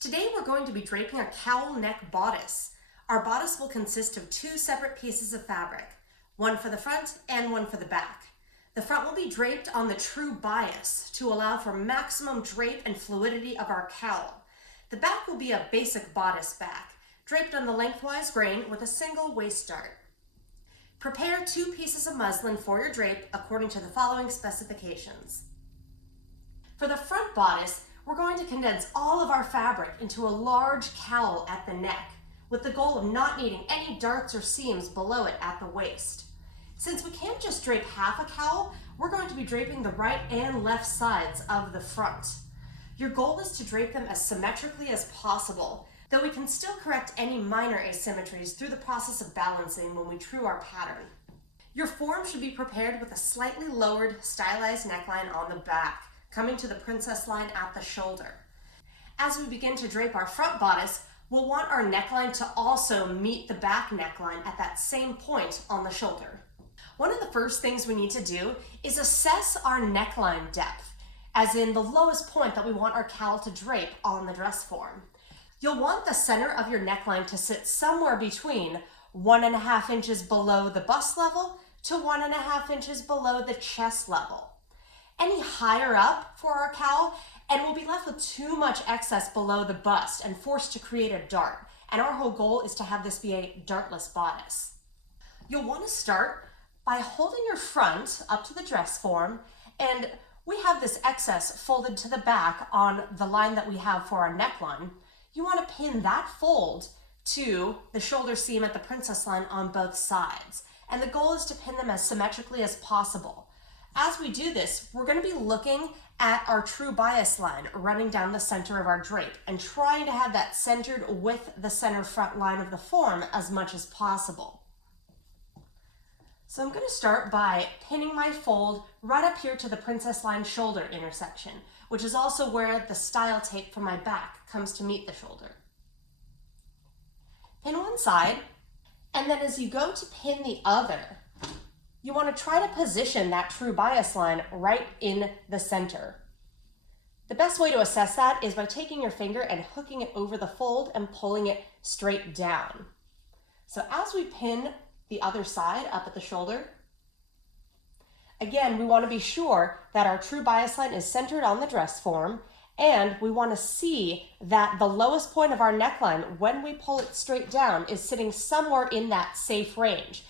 Today we're going to be draping a cowl neck bodice. Our bodice will consist of two separate pieces of fabric, one for the front and one for the back. The front will be draped on the true bias to allow for maximum drape and fluidity of our cowl. The back will be a basic bodice back, draped on the lengthwise grain with a single waist dart. Prepare 2 pieces of muslin for your drape according to the following specifications. For the front bodice, we're going to condense all of our fabric into a large cowl at the neck, with the goal of not needing any darts or seams below it at the waist. Since we can't just drape half a cowl, we're going to be draping the right and left sides of the front. Your goal is to drape them as symmetrically as possible, though we can still correct any minor asymmetries through the process of balancing when we true our pattern. Your form should be prepared with a slightly lowered, stylized neckline on the back, coming to the princess line at the shoulder. As we begin to drape our front bodice, we'll want our neckline to also meet the back neckline at that same point on the shoulder. One of the first things we need to do is assess our neckline depth, as in the lowest point that we want our cowl to drape on the dress form. You'll want the center of your neckline to sit somewhere between 1.5 inches below the bust level to 1.5 inches below the chest level. Any higher up for our cowl, and we'll be left with too much excess below the bust and forced to create a dart. And our whole goal is to have this be a dartless bodice. You'll want to start by holding your front up to the dress form, and we have this excess folded to the back on the line that we have for our neckline. You want to pin that fold to the shoulder seam at the princess line on both sides. And the goal is to pin them as symmetrically as possible. As we do this, we're going to be looking at our true bias line running down the center of our drape and trying to have that centered with the center front line of the form as much as possible. So I'm going to start by pinning my fold right up here to the princess line shoulder intersection, which is also where the style tape for my back comes to meet the shoulder. Pin one side, and then as you go to pin the other, you want to try to position that true bias line right in the center. The best way to assess that is by taking your finger and hooking it over the fold and pulling it straight down. So as we pin the other side up at the shoulder, again, we want to be sure that our true bias line is centered on the dress form, and we want to see that the lowest point of our neckline, when we pull it straight down, is sitting somewhere in that safe range.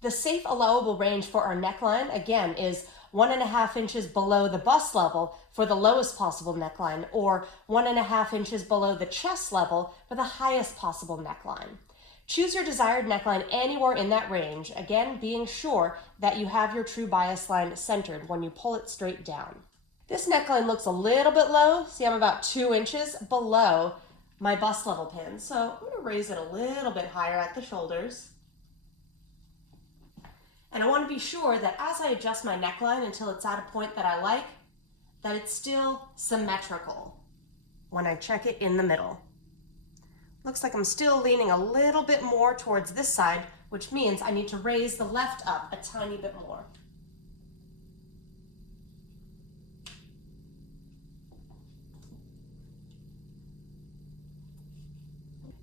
The safe allowable range for our neckline, again, is 1.5 inches below the bust level for the lowest possible neckline, or 1.5 inches below the chest level for the highest possible neckline. Choose your desired neckline anywhere in that range, again, being sure that you have your true bias line centered when you pull it straight down. This neckline looks a little bit low. See, I'm about 2 inches below my bust level pin. So I'm going to raise it a little bit higher at the shoulders. And I want to be sure that as I adjust my neckline until it's at a point that I like, that it's still symmetrical when I check it in the middle. Looks like I'm still leaning a little bit more towards this side, which means I need to raise the left up a tiny bit more.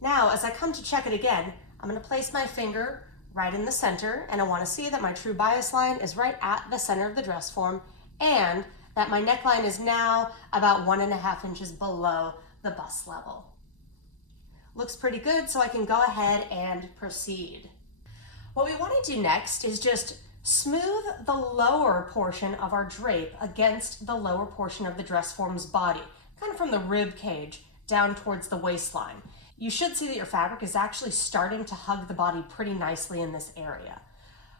Now, as I come to check it again, I'm going to place my finger right in the center, and I want to see that my true bias line is right at the center of the dress form, and that my neckline is now about 1.5 inches below the bust level. Looks pretty good, so I can go ahead and proceed. What we want to do next is just smooth the lower portion of our drape against the lower portion of the dress form's body, kind of from the rib cage down towards the waistline. You should see that your fabric is actually starting to hug the body pretty nicely in this area.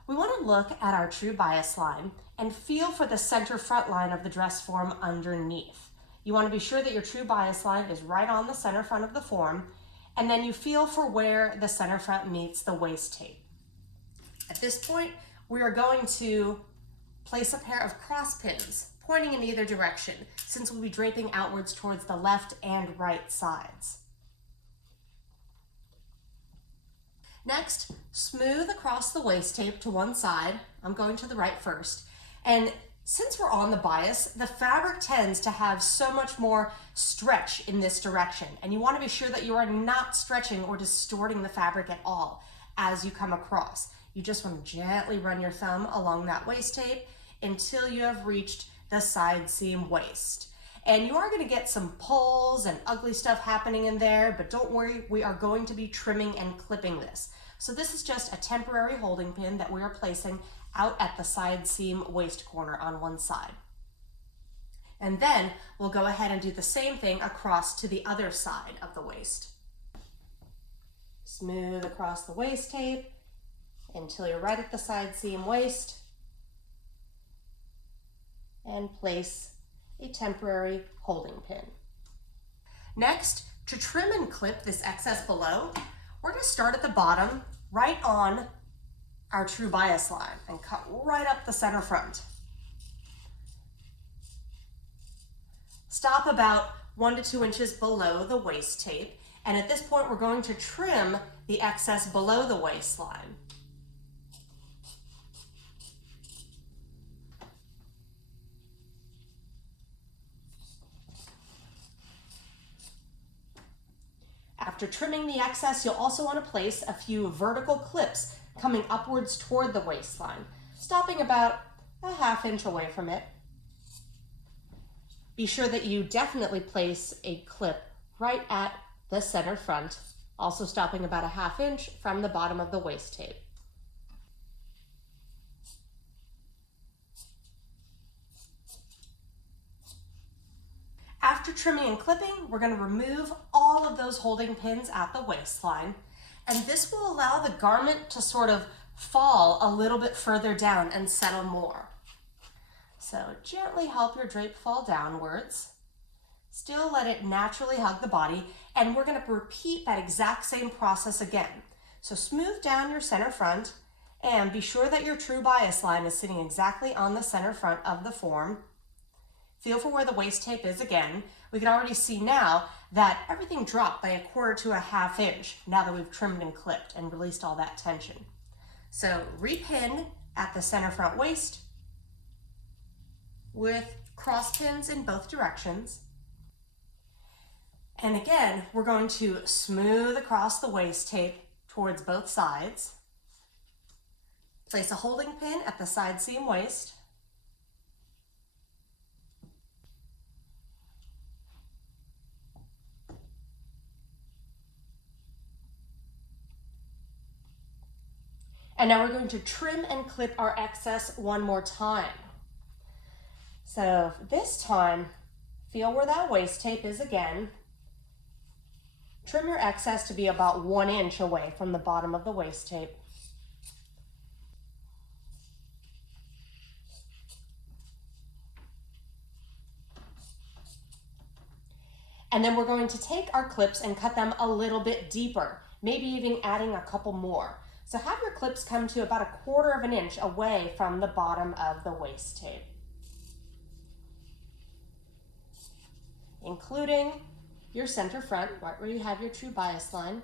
We want to look at our true bias line and feel for the center front line of the dress form underneath. You want to be sure that your true bias line is right on the center front of the form, and then you feel for where the center front meets the waist tape. At this point, we are going to place a pair of cross pins pointing in either direction, since we'll be draping outwards towards the left and right sides. Next, smooth across the waist tape to one side. I'm going to the right first. And Since we're on the bias, the fabric tends to have so much more stretch in this direction, and you want to be sure that you are not stretching or distorting the fabric at all as you come across. You just want to gently run your thumb along that waist tape until you have reached the side seam waist. And you are going to get some pulls and ugly stuff happening in there, but don't worry, we are going to be trimming and clipping this. So this is just a temporary holding pin that we are placing out at the side seam waist corner on one side. And then we'll go ahead and do the same thing across to the other side of the waist. Smooth across the waist tape until you're right at the side seam waist, and place a temporary holding pin. Next, to trim and clip this excess below, we're going to start at the bottom, right on our true bias line, and cut right up the center front. Stop about 1 to 2 inches below the waist tape, and at this point we're going to trim the excess below the waistline. After trimming the excess, you'll also want to place a few vertical clips coming upwards toward the waistline, stopping about a ½ inch away from it. Be sure that you definitely place a clip right at the center front, also stopping about a ½ inch from the bottom of the waist tape. After trimming and clipping, we're going to remove all of those holding pins at the waistline, and this will allow the garment to sort of fall a little bit further down and settle more. So gently help your drape fall downwards. Still let it naturally hug the body, and we're going to repeat that exact same process again. So smooth down your center front, and be sure that your true bias line is sitting exactly on the center front of the form. Feel for where the waist tape is again. We can already see now that everything dropped by 1/4 to a ½ inch now that we've trimmed and clipped and released all that tension. So repin at the center front waist with cross pins in both directions. And again, we're going to smooth across the waist tape towards both sides. Place a holding pin at the side seam waist. And now we're going to trim and clip our excess one more time. So this time, feel where that waist tape is again. Trim your excess to be about 1 inch away from the bottom of the waist tape. And then we're going to take our clips and cut them a little bit deeper, maybe even adding a couple more. So have your clips come to about 1/4 inch away from the bottom of the waist tape, including your center front, right where you have your true bias line.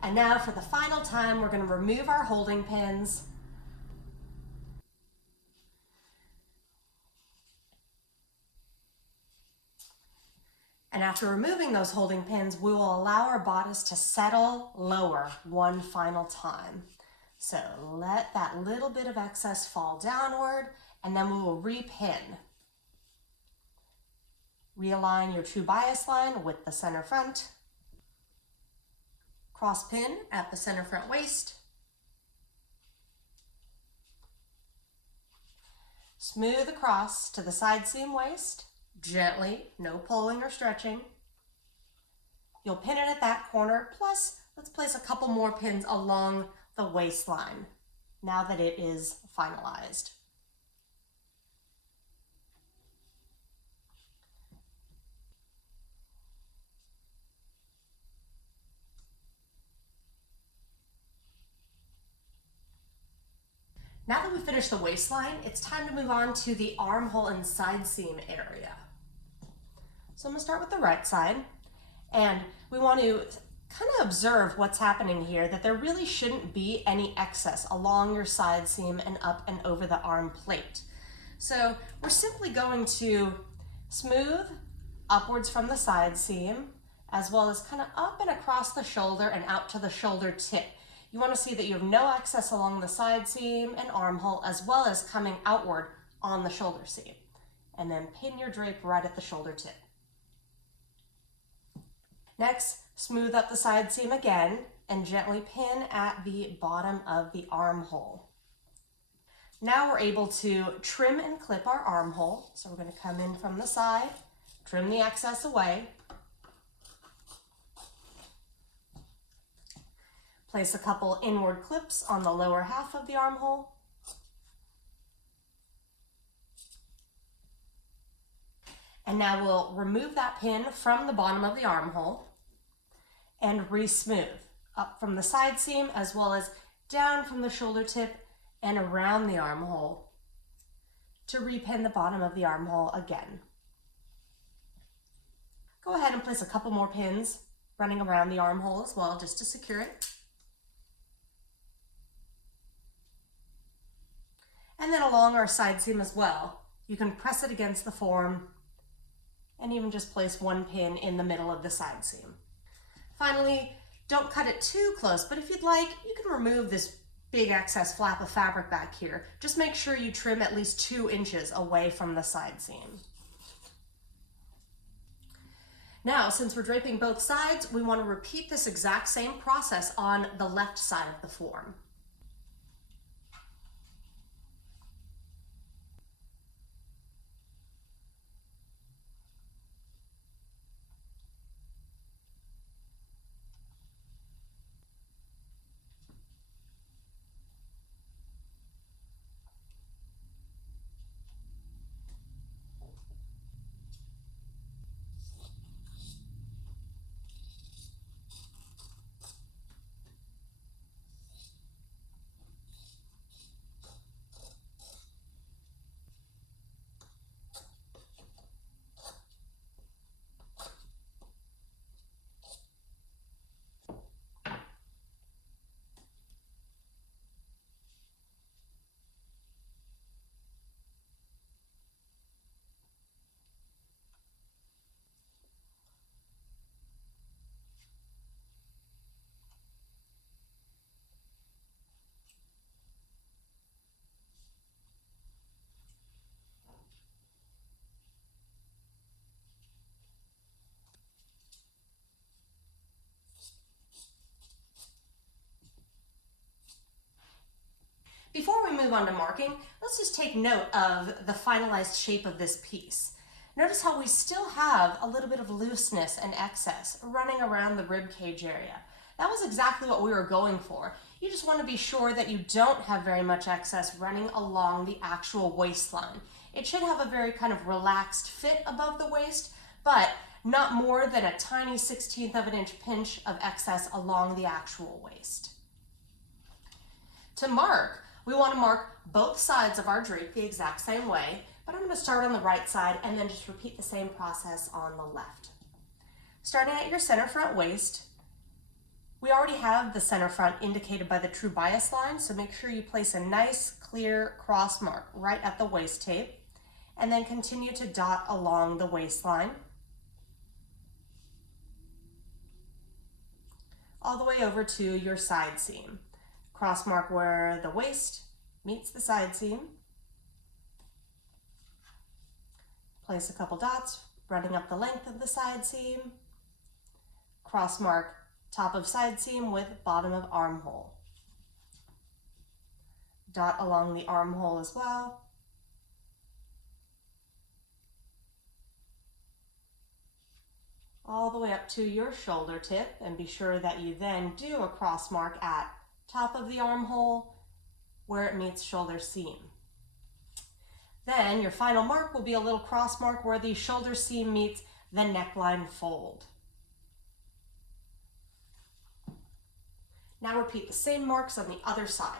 And now for the final time, we're going to remove our holding pins. And after removing those holding pins, we will allow our bodice to settle lower one final time. So let that little bit of excess fall downward, and then we will repin. Realign your true bias line with the center front. Cross pin at the center front waist. Smooth across to the side seam waist. Gently, no pulling or stretching. You'll pin it at that corner, plus let's place a couple more pins along the waistline now that it is finalized. Now that we've finished the waistline, it's time to move on to the armhole and side seam area. So I'm going to start with the right side, And we want to kind of observe what's happening here, that there really shouldn't be any excess along your side seam and up and over the arm plate. So we're simply going to smooth upwards from the side seam, as well as kind of up and across the shoulder and out to the shoulder tip. You want to see that you have no excess along the side seam and armhole, as well as coming outward on the shoulder seam. And then pin your drape right at the shoulder tip. Next, smooth up the side seam again and gently pin at the bottom of the armhole. Now we're able to trim and clip our armhole. So we're going to come in from the side, trim the excess away, place a couple inward clips on the lower half of the armhole, and now we'll remove that pin from the bottom of the armhole and re-smooth up from the side seam as well as down from the shoulder tip and around the armhole to repin the bottom of the armhole again. Go ahead and place a couple more pins running around the armhole as well, just to secure it. And then along our side seam as well, you can press it against the form and even just place one pin in the middle of the side seam. Finally, don't cut it too close, but if you'd like, you can remove this big excess flap of fabric back here. Just make sure you trim at least 2 inches away from the side seam. Now, since we're draping both sides, we want to repeat this exact same process on the left side of the form. Before we move on to marking, let's just take note of the finalized shape of this piece. Notice how we still have a little bit of looseness and excess running around the rib cage area. That was exactly what we were going for. You just want to be sure that you don't have very much excess running along the actual waistline. It should have a very kind of relaxed fit above the waist, but not more than a tiny 1/16 of an inch pinch of excess along the actual waist. To mark, we want to mark both sides of our drape the exact same way, but I'm going to start on the right side and then just repeat the same process on the left. Starting at your center front waist, we already have the center front indicated by the true bias line, so make sure you place a nice clear cross mark right at the waist tape, and then continue to dot along the waistline all the way over to your side seam. Cross mark where the waist meets the side seam. Place a couple dots running up the length of the side seam. Cross mark top of side seam with bottom of armhole. Dot along the armhole as well. All the way up to your shoulder tip, and be sure that you then do a cross mark at top of the armhole where it meets shoulder seam. Then your final mark will be a little cross mark where the shoulder seam meets the neckline fold. Now repeat the same marks on the other side.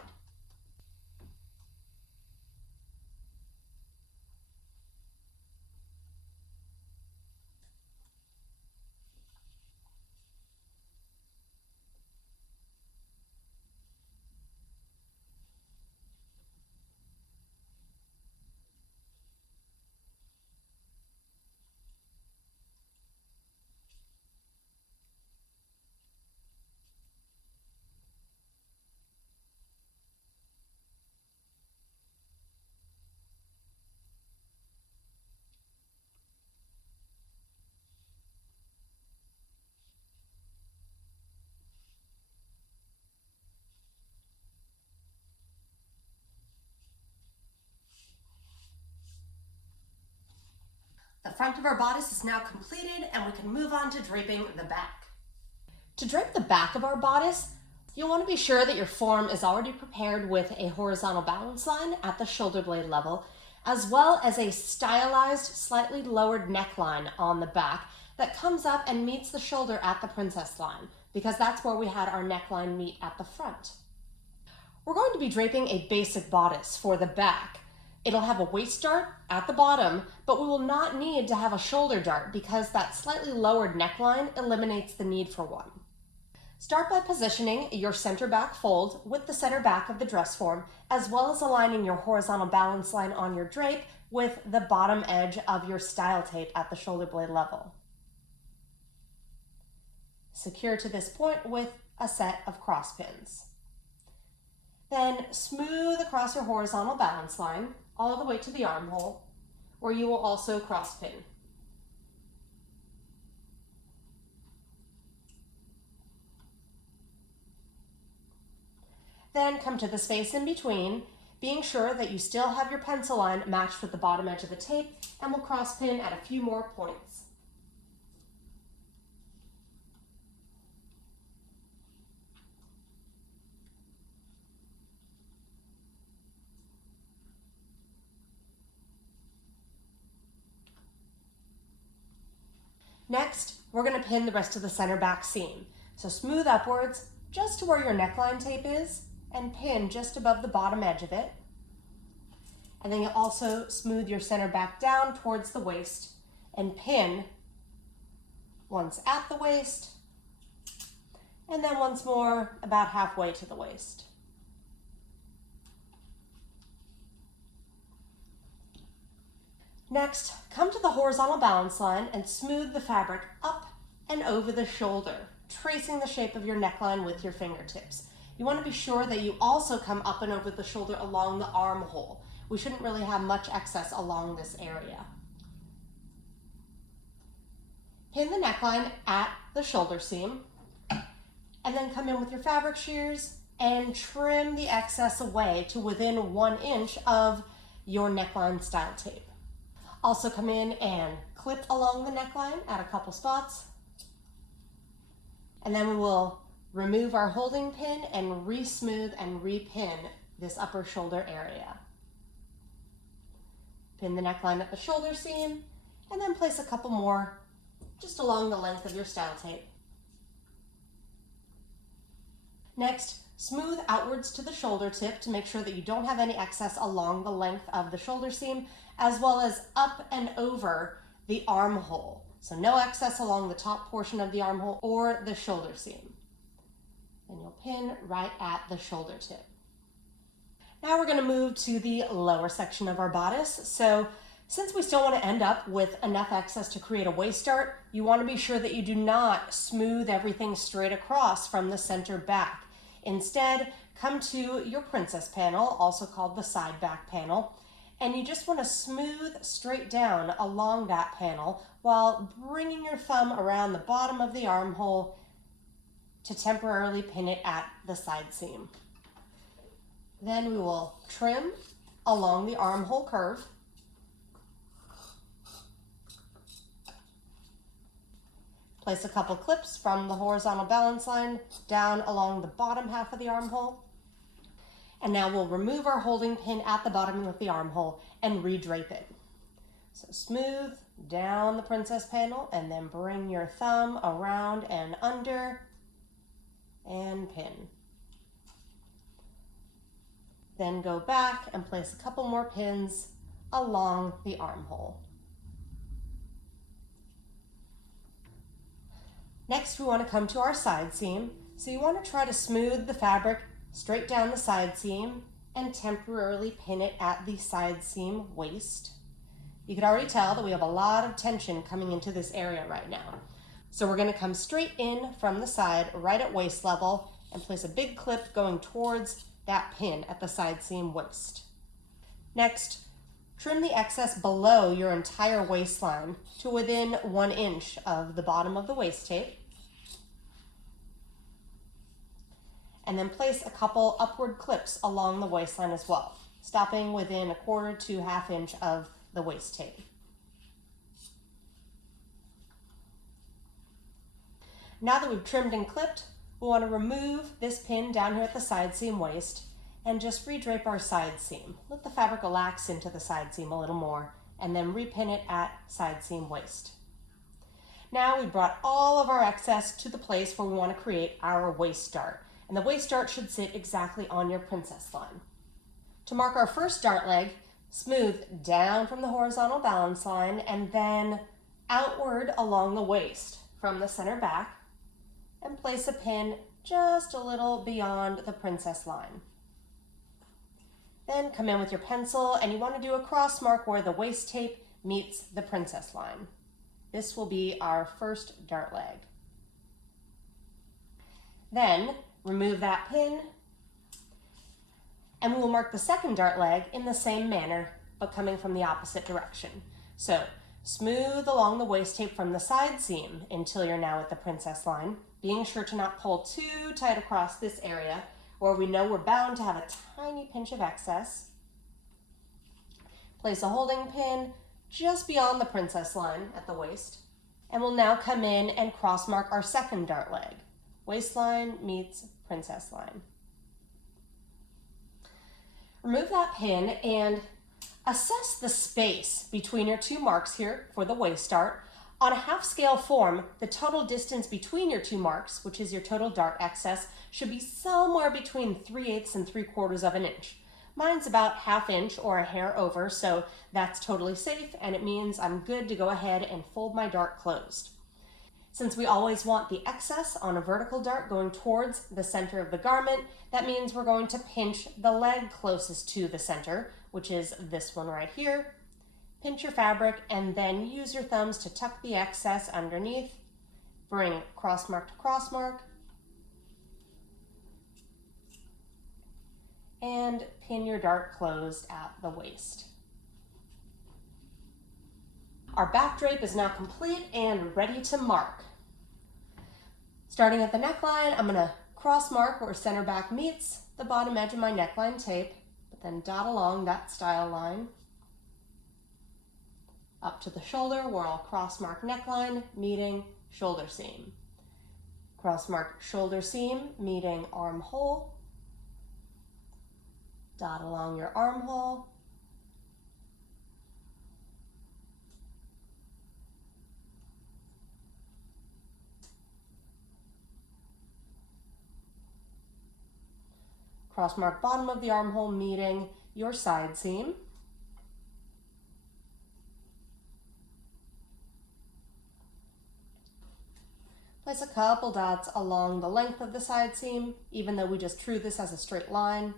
front of our bodice is now completed and we can move on to draping the back. To drape the back of our bodice, you'll want to be sure that your form is already prepared with a horizontal balance line at the shoulder blade level, as well as a stylized, slightly lowered neckline on the back that comes up and meets the shoulder at the princess line, because that's where we had our neckline meet at the front. We're going to be draping a basic bodice for the back. It'll have a waist dart at the bottom, but we will not need to have a shoulder dart because that slightly lowered neckline eliminates the need for one. Start by positioning your center back fold with the center back of the dress form, as well as aligning your horizontal balance line on your drape with the bottom edge of your style tape at the shoulder blade level. Secure to this point with a set of cross pins. Then smooth across your horizontal balance line all the way to the armhole, where you will also cross pin. Then come to the space in between, being sure that you still have your pencil line matched with the bottom edge of the tape, and we'll cross pin at a few more points. Next, we're going to pin the rest of the center back seam. So smooth upwards just to where your neckline tape is and pin just above the bottom edge of it. And then you'll also smooth your center back down towards the waist and pin once at the waist and then once more about halfway to the waist. Next, come to the horizontal balance line and smooth the fabric up and over the shoulder, tracing the shape of your neckline with your fingertips. You want to be sure that you also come up and over the shoulder along the armhole. We shouldn't really have much excess along this area. Pin the neckline at the shoulder seam, and then come in with your fabric shears and trim the excess away to within 1 inch of your neckline style tape. Also come in and clip along the neckline at a couple spots. And then we will remove our holding pin and re-smooth and re-pin this upper shoulder area. Pin the neckline at the shoulder seam and then place a couple more just along the length of your style tape. Next, smooth outwards to the shoulder tip to make sure that you don't have any excess along the length of the shoulder seam, as well as up and over the armhole. So no excess along the top portion of the armhole or the shoulder seam. And you'll pin right at the shoulder tip. Now we're going to move to the lower section of our bodice. So since we still want to end up with enough excess to create a waist dart, you want to be sure that you do not smooth everything straight across from the center back. Instead, come to your princess panel, also called the side back panel, and you just want to smooth straight down along that panel while bringing your thumb around the bottom of the armhole to temporarily pin it at the side seam. Then we will trim along the armhole curve. Place a couple clips from the horizontal balance line down along the bottom half of the armhole. And now we'll remove our holding pin at the bottom of the armhole and re-drape it. So smooth down the princess panel and then bring your thumb around and under and pin. Then go back and place a couple more pins along the armhole. Next, we want to come to our side seam. So you want to try to smooth the fabric straight down the side seam and temporarily pin it at the side seam waist. You can already tell that we have a lot of tension coming into this area right now. So we're going to come straight in from the side right at waist level and place a big clip going towards that pin at the side seam waist. Next, trim the excess below your entire waistline to within 1 inch of the bottom of the waist tape. And then place a couple upward clips along the waistline as well, stopping within 1/4 to 1/2 inch of the waist tape. Now that we've trimmed and clipped, we want to remove this pin down here at the side seam waist and just redrape our side seam. Let the fabric relax into the side seam a little more and then repin it at side seam waist. Now we brought all of our excess to the place where we want to create our waist dart. And the waist dart should sit exactly on your princess line. To mark our first dart leg, smooth down from the horizontal balance line and then outward along the waist from the center back and place a pin just a little beyond the princess line. Then come in with your pencil and you want to do a cross mark where the waist tape meets the princess line. This will be our first dart leg. Then remove that pin and we will mark the second dart leg in the same manner but coming from the opposite direction. So smooth along the waist tape from the side seam until you're now at the princess line, being sure to not pull too tight across this area where we know we're bound to have a tiny pinch of excess. Place a holding pin just beyond the princess line at the waist, and we'll now come in and cross mark our second dart leg. Waistline meets princess line. Remove that pin and assess the space between your two marks here for the waist dart. On a half scale form, the total distance between your two marks, which is your total dart excess, should be somewhere between 3/8 and 3/4 of an inch. Mine's about 1/2 inch or a hair over, so that's totally safe, and it means I'm good to go ahead and fold my dart closed. Since we always want the excess on a vertical dart going towards the center of the garment, that means we're going to pinch the leg closest to the center, which is this one right here. Pinch your fabric and then use your thumbs to tuck the excess underneath. Bring cross mark to cross mark. And pin your dart closed at the waist. Our back drape is now complete and ready to mark. Starting at the neckline, I'm going to cross mark where center back meets the bottom edge of my neckline tape, but then dot along that style line up to the shoulder where I'll cross mark neckline meeting shoulder seam. Cross mark shoulder seam meeting armhole. Dot along your armhole. Cross mark bottom of the armhole meeting your side seam. Place a couple dots along the length of the side seam, even though we just drew this as a straight line.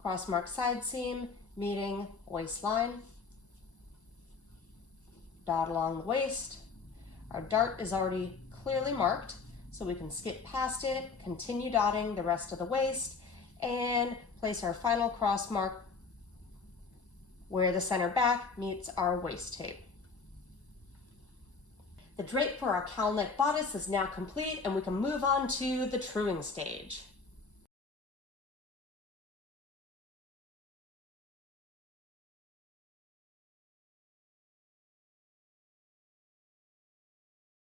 Cross mark side seam meeting waistline. Dot along the waist. Our dart is already clearly marked, so we can skip past it, continue dotting the rest of the waist, and place our final cross mark where the center back meets our waist tape. The drape for our cowl neck bodice is now complete, and we can move on to the truing stage.